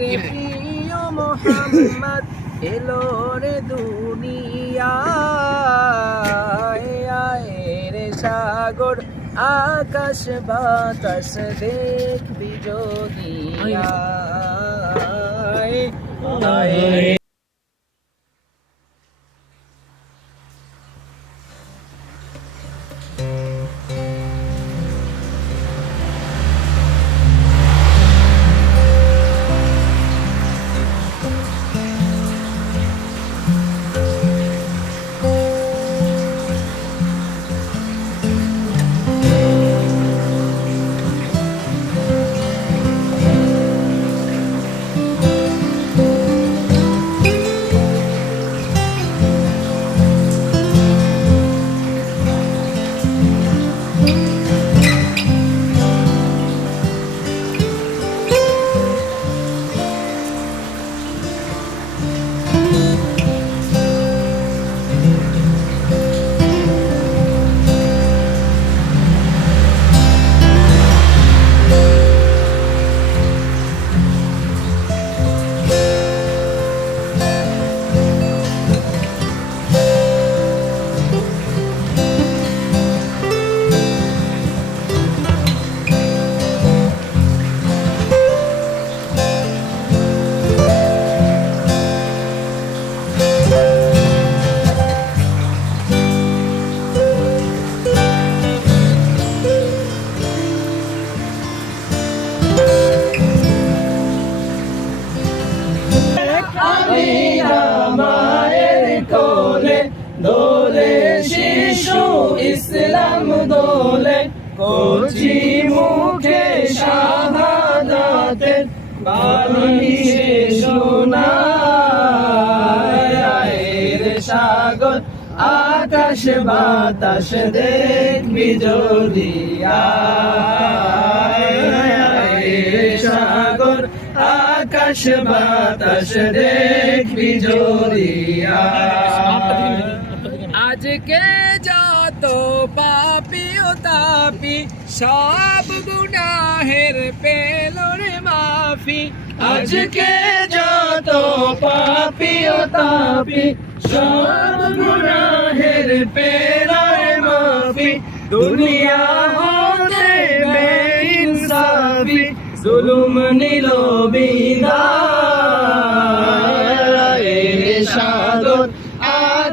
রে প্রিয় মোহাম্মদ এলো রে দুনিয়ায়। রে সাগর আকাশ বাতাস দেখবি যদি আয়। দোলে শিশু ইসলাম দোলে কচি মুখে শাহাদাতের বাণী শোনায় রে সাগর, আকাশ বাতাস দেখবি যদি সাগর, আকাশ বাতাস দেখবি যদি আয়। আজকে যত পাপি ও তাপি? সব গুনাহের পেল রে মাফি। আজকে যত পাপি ও তাপি, সব গুনাহের পেল রে মাফি। দুনিয়া হতে বেইনসাফি, জুলুম নিল বিদায়। রে সাগর